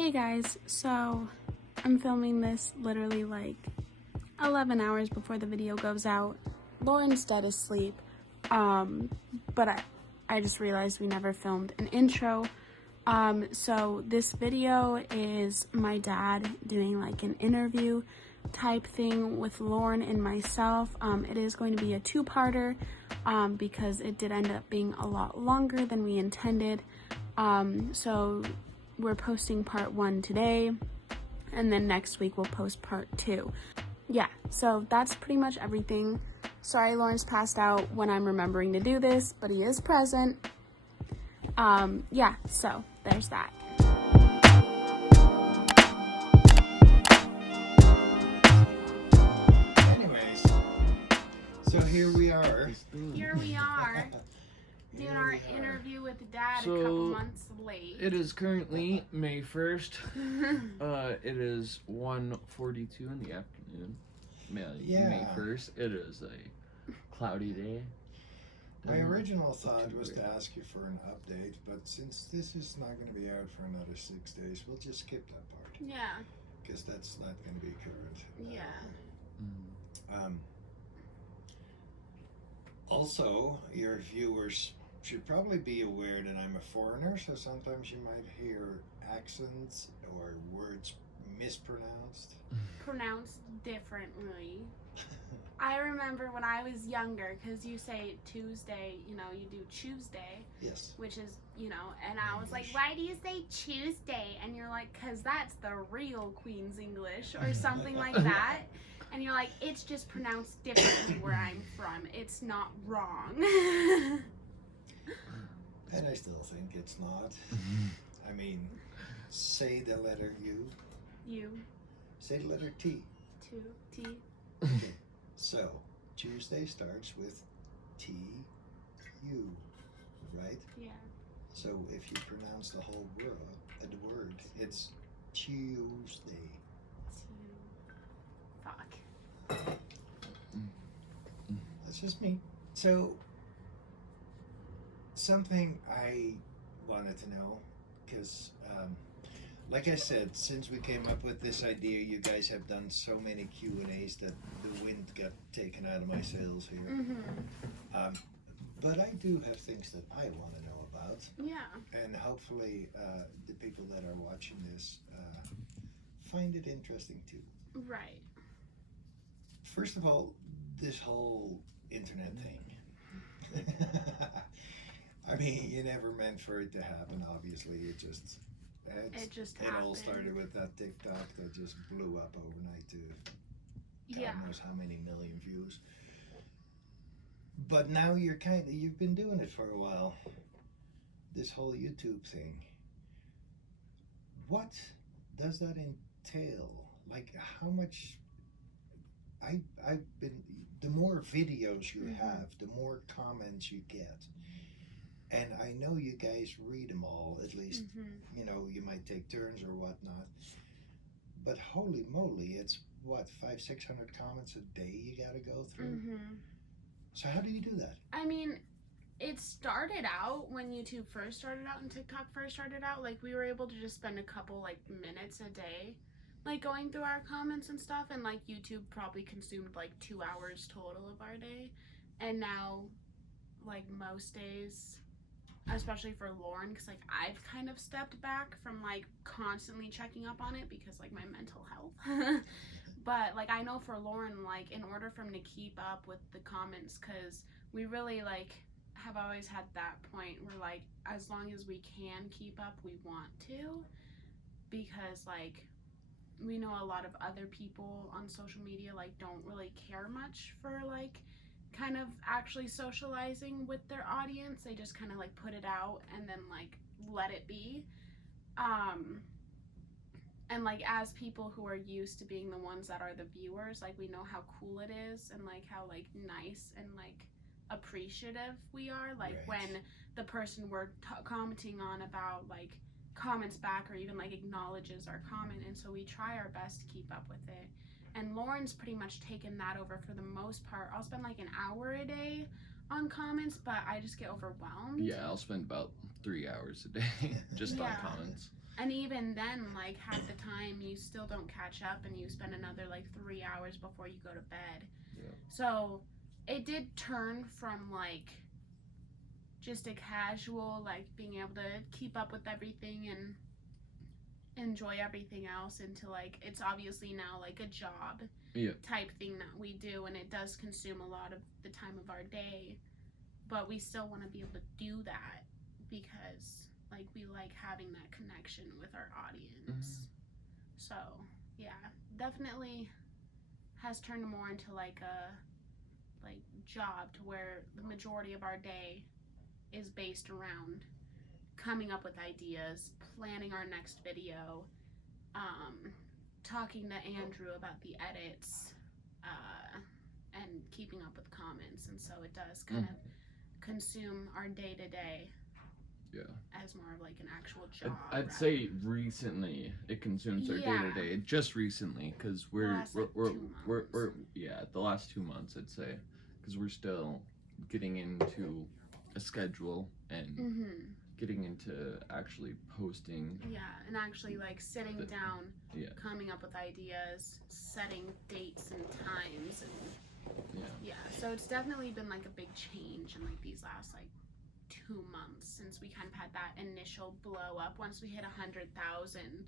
Hey guys, so I'm filming this literally like 11 hours before the video goes out. Loren's dead asleep, but I just realized we never filmed an intro. So this video is my dad doing like an interview type thing with Loren and myself. It is going to be a two-parter because it did end up being a lot longer than we intended. So we're posting part 1 today, and then next week we'll post part 2. Yeah, so that's pretty much everything. Sorry Loren's passed out when I'm remembering to do this, but he is present. Yeah, so there's that. Anyways, so here we are. Here we are, doing our interview with Dad a couple months late. It is currently May 1st. It is 1:42 in the afternoon. May 1st. It is a cloudy day. My original thought was to ask you for an update, but since this is not going to be out for another 6 days, we'll just skip that part. Yeah. Because that's not going to be current. Yeah. Also, your viewers should probably be aware that I'm a foreigner, so sometimes you might hear accents or words mispronounced. Pronounced differently. I remember when I was younger, because you say Tuesday, you know, you do Tuesday. Yes. Which is, you know, and I was like, why do you say Tuesday? And you're like, because that's the real Queen's English, or something like that. And you're like, it's just pronounced differently where I'm from. It's not wrong. And I still think it's not. I mean, say the letter U. U. Say the letter T. T. Okay. So, Tuesday starts with T-U, right? Yeah. So if you pronounce the whole word, it's Tuesday. Fuck. That's just me. So, something I wanted to know, because like I said, since we came up with this idea, you guys have done so many Q&As that the wind got taken out of my sails here. Mm-hmm. But I do have things that I want to know about. Yeah. And hopefully the people that are watching this find it interesting too. Right. First of all, this whole internet thing. I mean, you never meant for it to happen, obviously. It all started with that TikTok that just blew up overnight to God knows how many million views. But now you've been doing it for a while. This whole YouTube thing. What does that entail? Like, how much? The more videos you have, the more comments you get. And I know you guys read them all, at least, you know, you might take turns or whatnot. But holy moly, it's what, 500-600 comments a day you gotta go through? So how do you do that? I mean, it started out when YouTube first started out and TikTok first started out. Like, we were able to just spend a couple, like, minutes a day, like, going through our comments and stuff. And, like, YouTube probably consumed, like, 2 hours total of our day. And now, like, most days, especially for Loren, because like I've kind of stepped back from like constantly checking up on it because like my mental health. But like I know for Loren, like in order for him to keep up with the comments, because we really like have always had that point where like as long as we can keep up, we want to, because like we know a lot of other people on social media like don't really care much for like kind of actually socializing with their audience. They just kind of like put it out and then like let it be. And like as people who are used to being the ones that are the viewers, like we know how cool it is and like how like nice and like appreciative we are, like when the person we're commenting on about like comments back or even like acknowledges our comment. And so we try our best to keep up with it. And Loren's pretty much taken that over for the most part. I'll spend like an hour a day on comments, but I just get overwhelmed. Yeah, I'll spend about 3 hours a day just on comments. And even then, like, half the time you still don't catch up and you spend another, like, 3 hours before you go to bed. Yeah. So it did turn from, like, just a casual, like, being able to keep up with everything and enjoy everything else into, like, it's obviously now, like, a job type thing that we do, and it does consume a lot of the time of our day. But we still want to be able to do that because, like, we like having that connection with our audience. So, yeah, definitely has turned more into, like, a, like, job to where the majority of our day is based around coming up with ideas, planning our next video, talking to Andrew about the edits, and keeping up with comments. And so it does kind of consume our day-to-day as more of like an actual job. I'd say recently it consumes our day-to-day. Just recently, because we're the last 2 months, I'd say, because we're still getting into a schedule and getting into actually posting. Yeah, and actually like sitting down, coming up with ideas, setting dates and times, and so it's definitely been like a big change in like these last like 2 months since we kind of had that initial blow up. Once we hit 100,000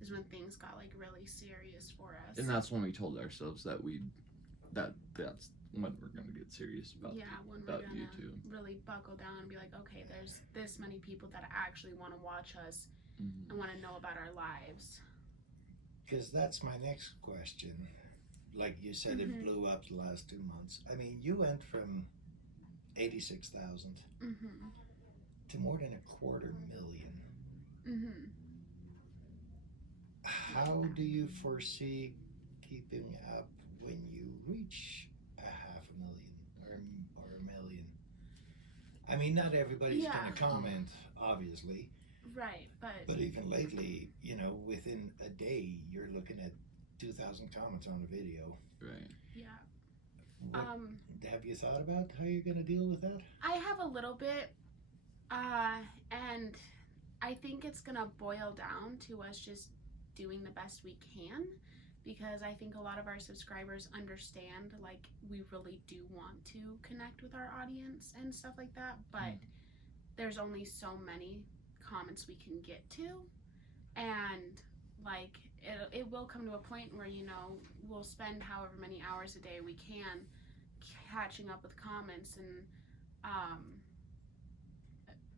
is when things got like really serious for us. And that's when we told ourselves that that's when we're gonna get serious about when we're gonna YouTube. Really buckle down and be like, okay, there's this many people that actually want to watch us and want to know about our lives. Because that's my next question. Like you said, it blew up the last 2 months. I mean, you went from 86,000 to more than 250,000. How do you foresee keeping up when you reach 500,000 or 1,000,000? I mean, not everybody's going to comment, obviously. Right, but even lately, you know, within a day, you're looking at 2,000 comments on a video. Right. Yeah. Have you thought about how you're going to deal with that? I have a little bit, and I think it's going to boil down to us just doing the best we can, because I think a lot of our subscribers understand, like, we really do want to connect with our audience and stuff like that, but there's only so many comments we can get to, and like it will come to a point where, you know, we'll spend however many hours a day we can catching up with comments, and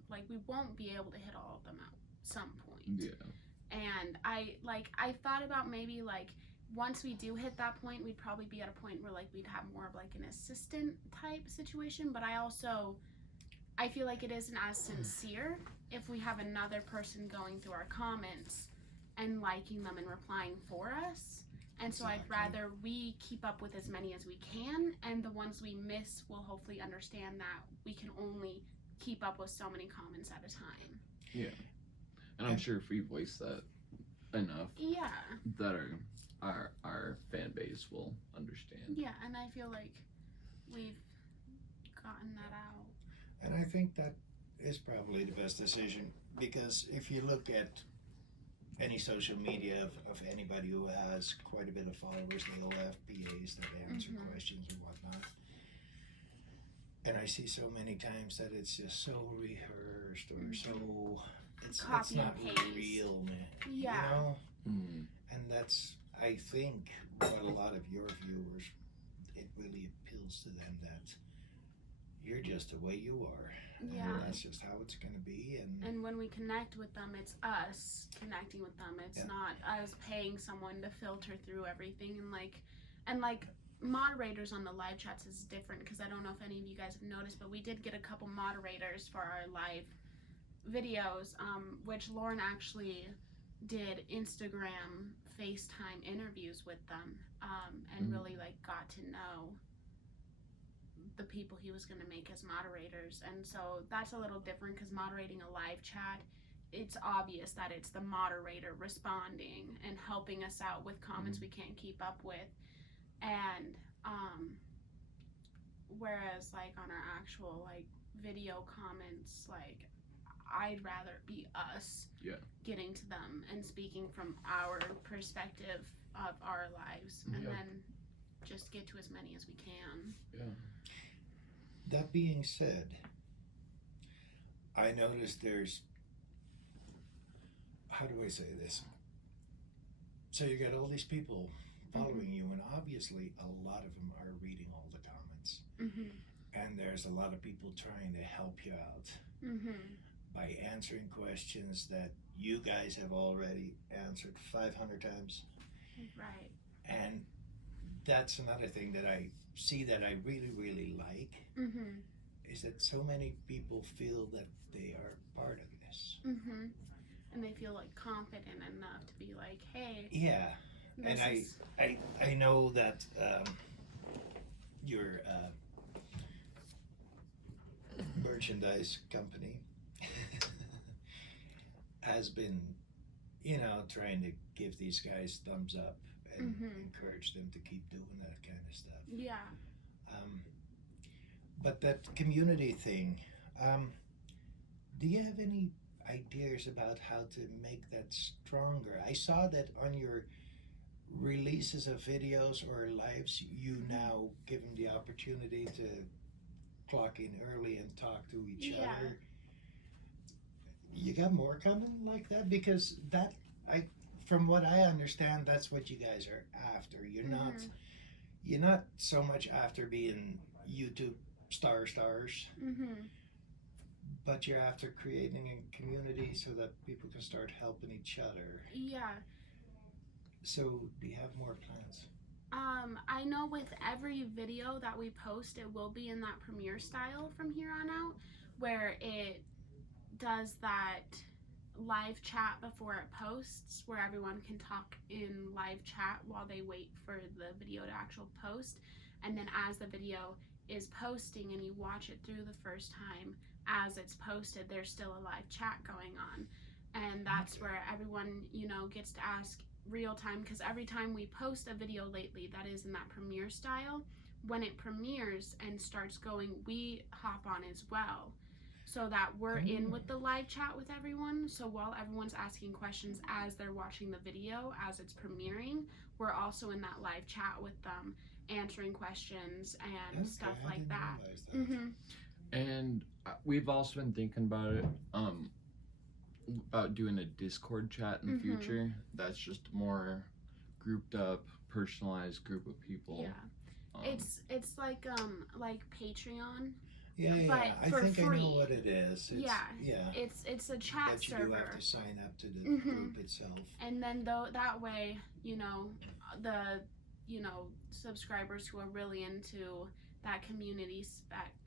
like we won't be able to hit all of them at some point. And I thought about maybe like once we do hit that point, we'd probably be at a point where like we'd have more of like an assistant type situation, but I feel like it isn't as sincere if we have another person going through our comments and liking them and replying for us. And so I'd rather we keep up with as many as we can, and the ones we miss will hopefully understand that we can only keep up with so many comments at a time. Yeah. And I'm sure if we voice that enough, that our fan base will understand. Yeah, and I feel like we've gotten that out. And I think that is probably the best decision, because if you look at any social media of anybody who has quite a bit of followers, they all have PAs that answer questions or whatnot. And I see so many times that it's just so rehearsed or so it's not real, man. You know? And that's, I think, what a lot of your viewers, it really appeals to them, that you're just the way you are. Yeah. And that's just how it's going to be. And when we connect with them, it's us connecting with them. It's not us paying someone to filter through everything. And like moderators on the live chats is different, because I don't know if any of you guys have noticed, but we did get a couple moderators for our live videos, which Loren actually did Instagram FaceTime interviews with them, and really like got to know the people he was going to make as moderators. And so that's a little different, because moderating a live chat, it's obvious that it's the moderator responding and helping us out with comments we can't keep up with. And whereas like on our actual like video comments, like I'd rather be us getting to them and speaking from our perspective of our lives, and then just get to as many as we can. That being said, I noticed there's, how do I say this? So you got all these people following you, and obviously a lot of them are reading all the comments. And there's a lot of people trying to help you out by answering questions that you guys have already answered 500 times. Right. And that's another thing that I see that I really, really like, is that so many people feel that they are part of this. And they feel like confident enough to be like, hey. Yeah. And I know that your merchandise company has been, you know, trying to give these guys thumbs up and encourage them to keep doing that kind of stuff. Yeah. But that community thing, do you have any ideas about how to make that stronger? I saw that on your releases of videos or lives, you now give them the opportunity to clock in early and talk to each other. You got more coming like that? Because that, from what I understand, that's what you guys are after. You're not so much after being YouTube stars, but you're after creating a community so that people can start helping each other. Yeah. So do you have more plans? I know with every video that we post, it will be in that premiere style from here on out, where it does that live chat before it posts, where everyone can talk in live chat while they wait for the video to actual post. And then as the video is posting and you watch it through the first time, as it's posted, there's still a live chat going on. And that's where everyone, you know, gets to ask real time, because every time we post a video lately that is in that premiere style, when it premieres and starts going, we hop on as well, so that we're in with the live chat with everyone. So while everyone's asking questions as they're watching the video, as it's premiering, we're also in that live chat with them, answering questions and stuff like that. And we've also been thinking about it, about doing a Discord chat in the future. That's just more grouped up, personalized group of people. It's like Patreon. But I think free. I know what it is. It's a chat that you server. do have to sign up to the group itself. And then that way, you know, subscribers who are really into that community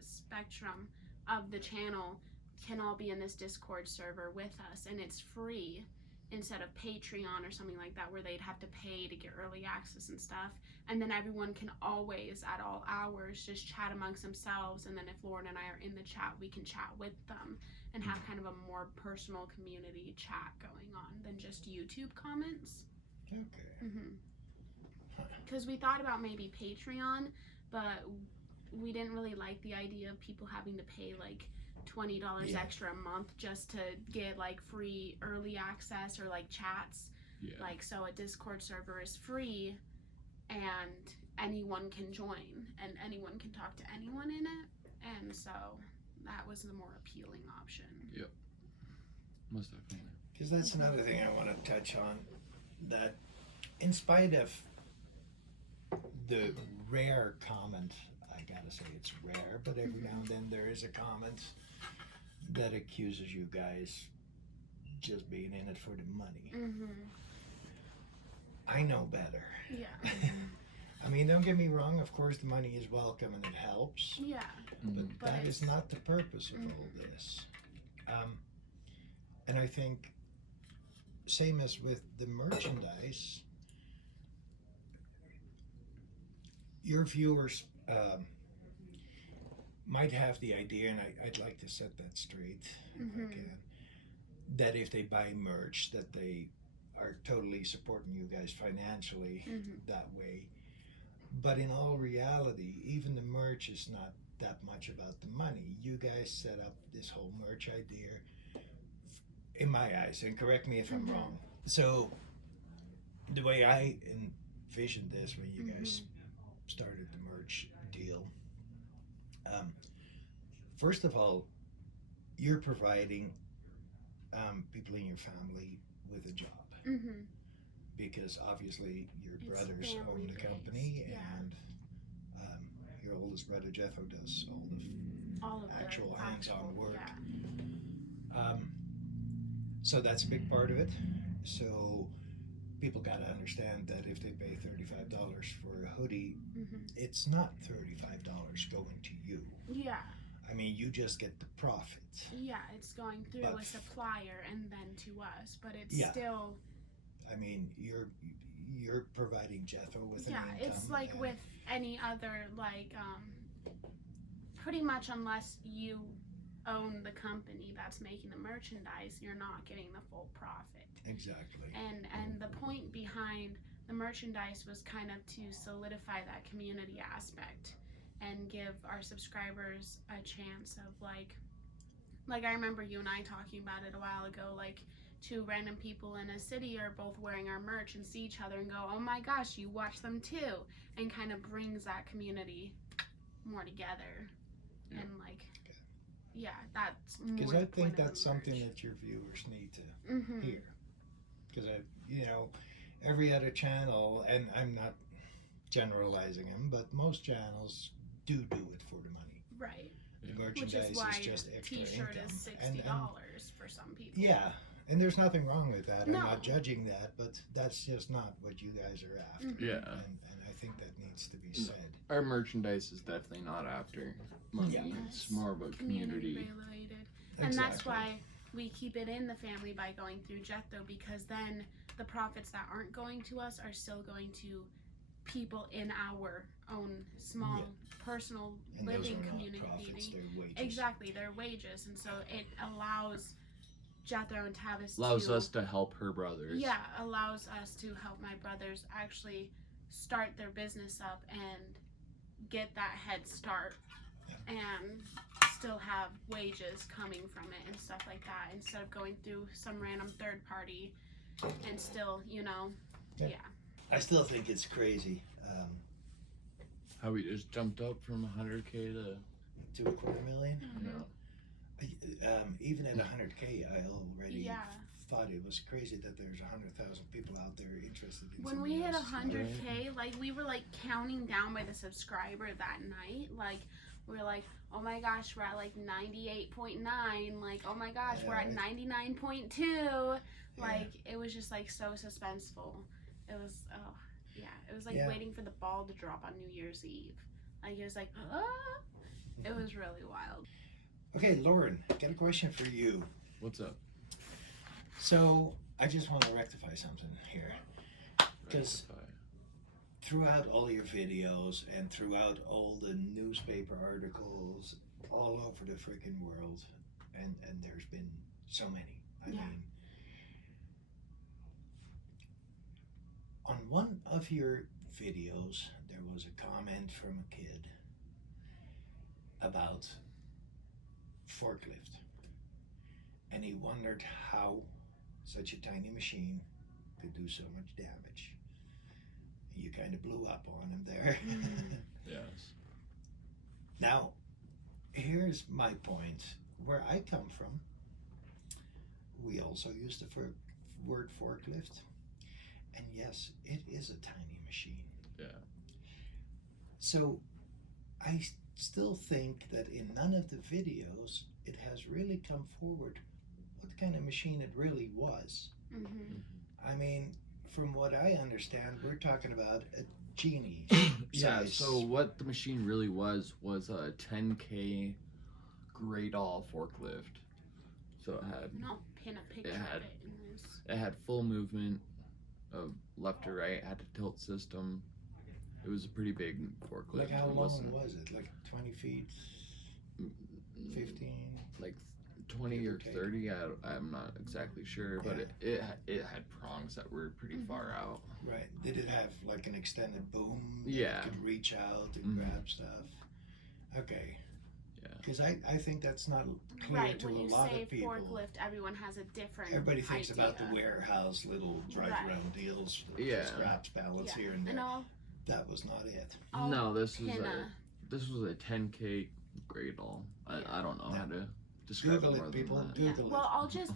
spectrum of the channel can all be in this Discord server with us, and it's free instead of Patreon or something like that, where they'd have to pay to get early access and stuff. And then everyone can always, at all hours, just chat amongst themselves, and then if Loren and I are in the chat, we can chat with them and have kind of a more personal community chat going on than just YouTube comments. Because we thought about maybe Patreon, but we didn't really like the idea of people having to pay like $20 extra a month just to get like free early access or like chats. Like, so a Discord server is free and anyone can join and anyone can talk to anyone in it, and so that was the more appealing option. Most definitely. Because that's another thing I want to touch on, that in spite of the rare comment, I gotta say it's rare, but every now and then there is a comment that accuses you guys just being in it for the money. I know better. I mean, don't get me wrong, of course the money is welcome and it helps. But that is not the purpose of all this. And I think, same as with the merchandise, your viewers might have the idea, and I'd like to set that straight if I can, that if they buy merch, that they are totally supporting you guys financially that way. But in all reality, even the merch is not that much about the money. You guys set up this whole merch idea in my eyes, and correct me if I'm Mhm. wrong. So the way I envisioned this when you guys started the merch deal, first of all, you're providing people in your family with a job. Mm-hmm. Because obviously your It's brothers own family the based, company, yeah. and your oldest brother Jeffo does All of actual the hands-on work. Yeah. So that's a big part of it. So people got to understand that if they pay $35 for a hoodie, it's not $35 going to you. Yeah. I mean, you just get the profit. Yeah, it's going through But a supplier and then to us, but it's Yeah. still. I mean, you're providing Jeffo with an income. It's like and- with any other pretty much unless you own the company that's making the merchandise, you're not getting the full profit. Exactly. And the point behind the merchandise was kind of to solidify that community aspect and give our subscribers a chance of like I remember you and I talking about it a while ago, like two random people in a city are both wearing our merch and see each other and go, oh my gosh, you watch them too, and kind of brings that community more together. Yeah. And that's more Because the I point think of the that's something merch. that your viewers need to Mhm. hear. Because every other channel, and I'm not generalizing them, but most channels do it for the money. Right. The Yeah. Which merchandise is why is just extra T-shirt income. is $60 for some people. Yeah, and there's nothing wrong with that. No. I'm not judging that, but that's just not what you guys are after. Mhm. Yeah. And I think that needs to be said. Our merchandise is definitely not after money. Yeah. It's more of a community. related. And that's why we keep it in the family by going through Jetho, because then the profits that aren't going to us are still going to people in our own small personal And those living are not community. profits, they're wages. Exactly, their wages, and so it allows Jetho and Tavis Allows us to help her brothers. Yeah, allows us to help my brothers actually start their business up and get that head start and still have wages coming from it and stuff like that, instead of going through some random third party and still, Yeah. I still think it's crazy. How we just jumped up from 100K to To $250,000. Mhm. Even at 100K, I already Yeah. thought it was crazy that there's 100,000 people out there interested in. When we hit somebody else's 100K, we were counting down by the subscriber that night. We were like, oh my gosh, we're at 98.9. Oh my gosh, we're at 99.2. It was just so suspenseful. It was, it was waiting for the ball to drop on New Year's Eve. It was it was really wild. Okay, Loren, got a question for you. What's up? So I just want to rectify something here. Because throughout all your videos and throughout all the newspaper articles all over the freaking world, and there's been so many. I mean, on one of your videos, there was a comment from a kid about forklift. And he wondered how such a tiny machine could do so much damage. You kind of blew up on him there. Yes. Now, here's my point. Where I come from, we also use the word forklift. And yes, it is a tiny machine. Yeah. So I still think that in none of the videos it has really come forward what kind of machine it really was. Mm-hmm. I mean, from what I understand, we're talking about a genie. Yeah, size. so what the machine really was a 10K Great All forklift. So it had I'll pin a picture of it in this. It had full movement of left to right, had a tilt system. It was a pretty big forklift. Like how long was it? Like 20 feet? 15? Like 20 or 30, I'm not exactly sure, but it had prongs that were pretty far out. Right. Did it have like an extended boom? Yeah. That could reach out and grab stuff? Okay. Because I think that's not clear Right, to when a you lot say of people. forklift, everyone has a different Everybody thinks idea. about the warehouse, little drive-around deals, scraps, pallets here and there. That was not it. No, this was a 10K Gradle. I don't know how to describe Google it more it, people. than that. Google it. Well, I'll just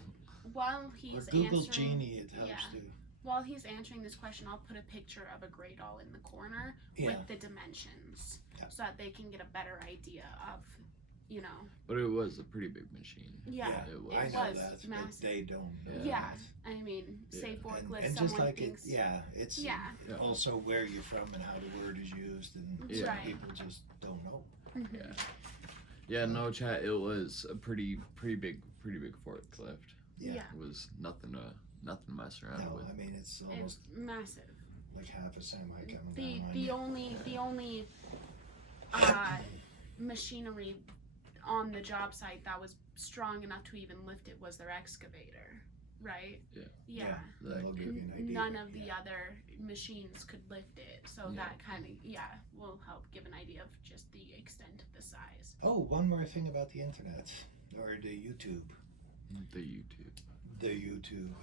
while he's or Google answering. Genie, it helps too. While he's answering this question, I'll put a picture of a Gradle in the corner with the dimensions, so that they can get a better idea of, you know. But it was a pretty big machine. Yeah, it was massive. But they don't know that. I mean, say forklift, and someone just like thinks... it's also where you're from and how the word is used, and some people just don't know. Yeah, no chat, it was a pretty big forklift. Yeah. It was nothing to mess around with. I mean, it's almost massive. Like half a semi coming down. The only machinery on the job site that was strong enough to even lift it was their excavator, right? Yeah. That'll give you an idea. None of the other machines could lift it, so that kind of will help give an idea of just the extent of the size. Oh, one more thing about the internet or the YouTube. The YouTube.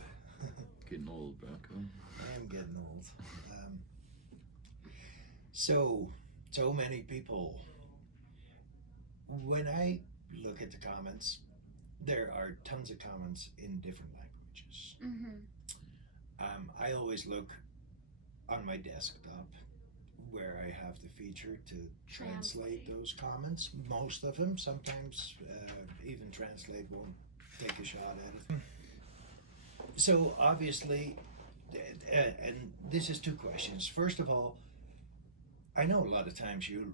Getting old, Bronco. I am getting old. So many people. When I look at the comments, there are tons of comments in different languages. I always look on my desktop where I have the feature to translate those comments. Most of them, sometimes even translate won't take a shot at it. So obviously, and this is two questions. First of all, I know a lot of times you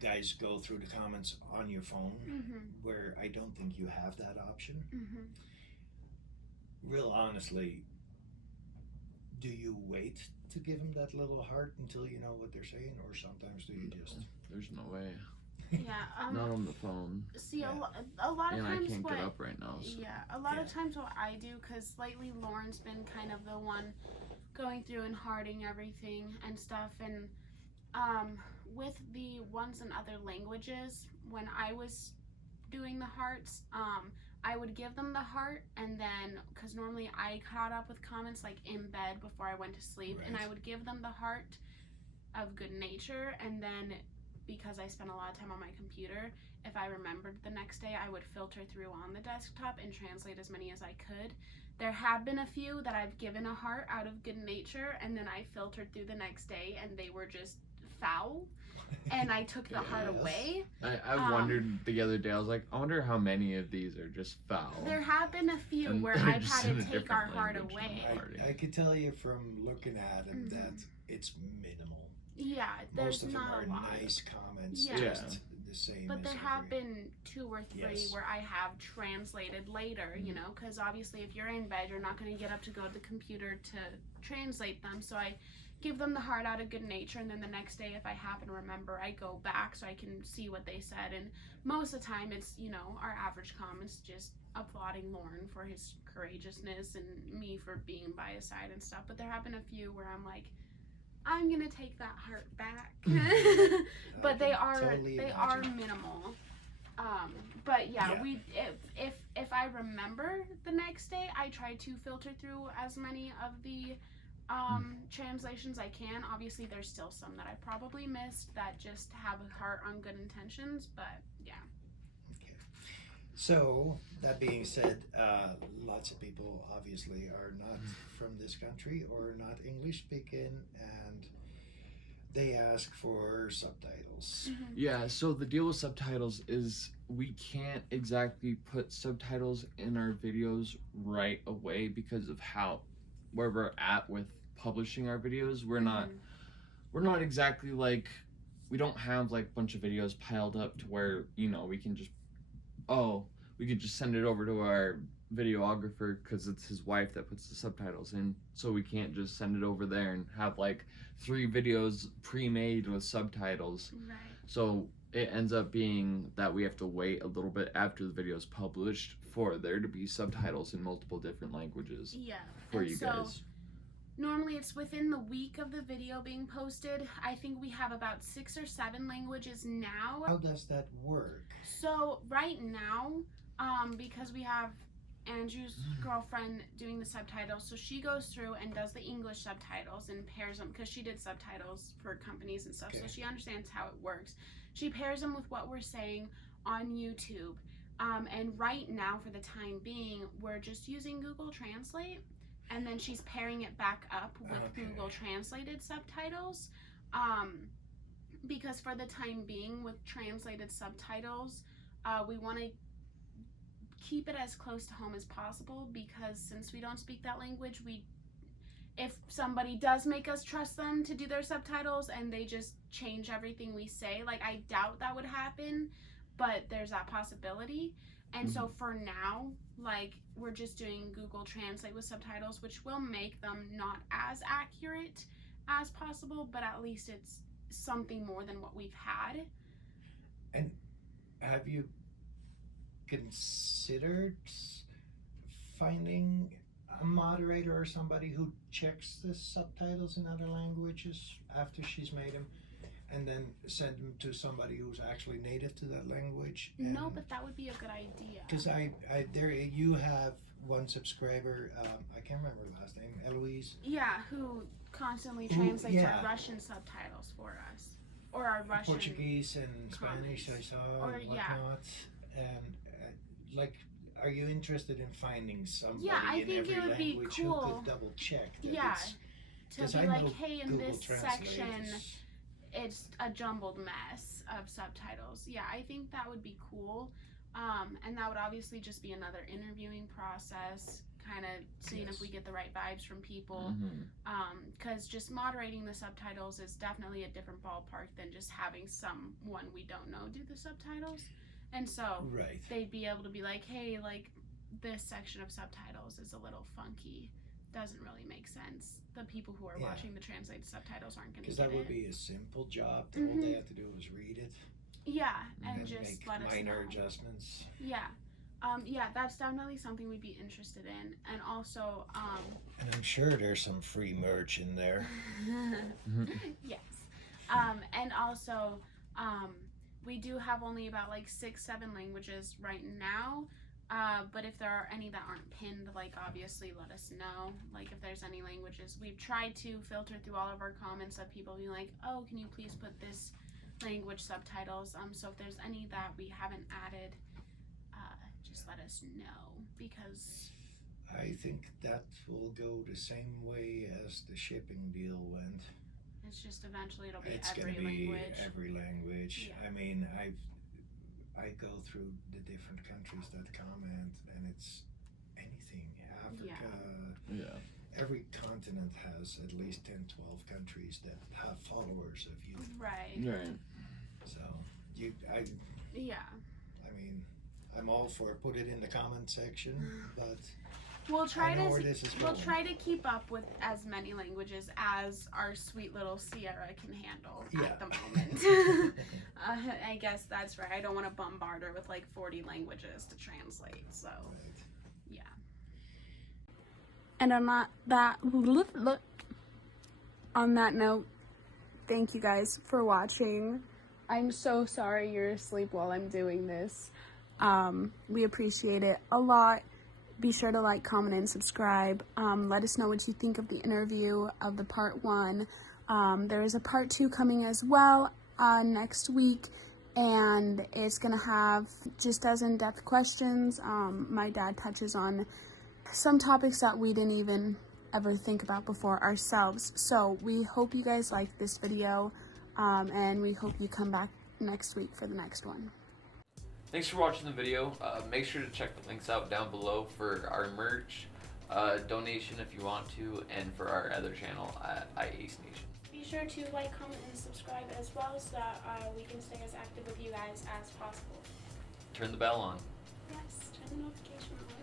guys go through the comments on your phone, where I don't think you have that option. Real honestly, do you wait to give them that little heart until you know what they're saying, or sometimes do you just... There's no way. Not on the phone. See, a lot of and times I can't get up right now. So. A lot of times what I do, because lately Loren's been kind of the one going through and hearting everything and stuff, and with the ones in other languages, when I was doing the hearts, I would give them the heart, and then, because normally I caught up with comments like in bed before I went to sleep, and I would give them the heart of good nature, and then because I spent a lot of time on my computer, if I remembered the next day, I would filter through on the desktop and translate as many as I could. There have been a few that I've given a heart out of good nature, and then I filtered through the next day, and they were just foul, and I took the heart away. I wondered the other day, I was like, I wonder how many of these are just foul. There have been a few where I've had to take our heart away. I could tell you from looking at them that it's minimal. Yeah, most there's of them not are a lot. Nice comments, just the same. But there have been 2 or 3 where I have translated later, you know, because obviously if you're in bed, you're not going to get up to go to the computer to translate them. So I give them the heart out of good nature, and then the next day, if I happen to remember, I go back so I can see what they said. And most of the time, it's, you know, our average comments just applauding Loren for his courageousness and me for being by his side and stuff. But there have been a few where I'm like, I'm gonna take that heart back. But they are minimal. But we if I remember the next day, I try to filter through as many of the translations I can. Obviously there's still some that I probably missed that just have a heart on good intentions, but yeah. Okay. So that being said, lots of people obviously are not from this country or not English speaking, and they ask for subtitles. Yeah, so the deal with subtitles is we can't exactly put subtitles in our videos right away because of where we're at with publishing our videos. We're not exactly like, we don't have like a bunch of videos piled up to where, you know, we can just send it over to our videographer because it's his wife that puts the subtitles in, so we can't just send it over there and have like 3 videos pre-made with subtitles. Right. So it ends up being that we have to wait a little bit after the video is published for there to be subtitles in multiple different languages for you guys. Normally it's within the week of the video being posted. I think we have about 6 or 7 languages now. How does that work? So right now, because we have Andrew's girlfriend doing the subtitles, so she goes through and does the English subtitles and pairs them, because she did subtitles for companies and stuff, so she understands how it works. She pairs them with what we're saying on YouTube. And right now, for the time being, we're just using Google Translate, and then she's pairing it back up with Google Translated subtitles. Because for the time being, with translated subtitles, we want to keep it as close to home as possible, because since we don't speak that language, if somebody does make us trust them to do their subtitles and they just change everything we say, like, I doubt that would happen, but there's that possibility. And so for now, like, we're just doing Google Translate with subtitles, which will make them not as accurate as possible, but at least it's something more than what we've had. And have you considered finding a moderator or somebody who checks the subtitles in other languages after she's made them, and then send them to somebody who's actually native to that language? No, but that would be a good idea. Because you have one subscriber, I can't remember her last name, Eloise. Yeah, who constantly translates our Russian subtitles for us, or our Russian, Portuguese and Spanish, I saw, and whatnot. And like, are you interested in finding somebody in every language who could double check that? To be like, hey, in this section, it's a jumbled mess of subtitles. Yeah, I think that would be cool. And that would obviously just be another interviewing process, kind of seeing if we get the right vibes from people. Because just moderating the subtitles is definitely a different ballpark than just having someone we don't know do the subtitles. And so they'd be able to be like, hey, like, this section of subtitles is a little funky. Doesn't really make sense. The people who are watching the translated subtitles aren't going to get it. Because that would be a simple job. All they have to do is read it. Yeah, and just make let us know. minor adjustments. Yeah. Yeah, that's definitely something we'd be interested in. And also, and I'm sure there's some free merch in there. Yes. And also, we do have only about like 6-7 languages right now. But if there are any that aren't pinned, like, obviously let us know. Like, if there's any languages, we've tried to filter through all of our comments of people being like, oh, can you please put this language subtitles? So if there's any that we haven't added, just let us know, because I think that will go the same way as the shipping deal went. It's just eventually it'll be every language. Yeah. I mean, I go through the different countries that comment, and it's anything. Africa, every continent has at least 10, 12 countries that have followers of you. Right. So I mean, I'm all for put it in the comment section, but we'll try to keep up with as many languages as our sweet little Sierra can handle at the moment. I guess that's right. I don't want to bombard her with like 40 languages to translate. So, yeah. And on that note, thank you guys for watching. I'm so sorry you're asleep while I'm doing this. We appreciate it a lot. Be sure to like, comment, and subscribe. Let us know what you think of the interview of the part 1. There is a part 2 coming as well next week, and it's going to have just as in-depth questions. My dad touches on some topics that we didn't even ever think about before ourselves. So we hope you guys like this video, and we hope you come back next week for the next one. Thanks for watching the video. Make sure to check the links out down below for our merch, donation if you want to, and for our other channel at iAceNation. Be sure to like, comment, and subscribe as well, so that we can stay as active with you guys as possible. Turn the bell on. Yes, turn the notification on.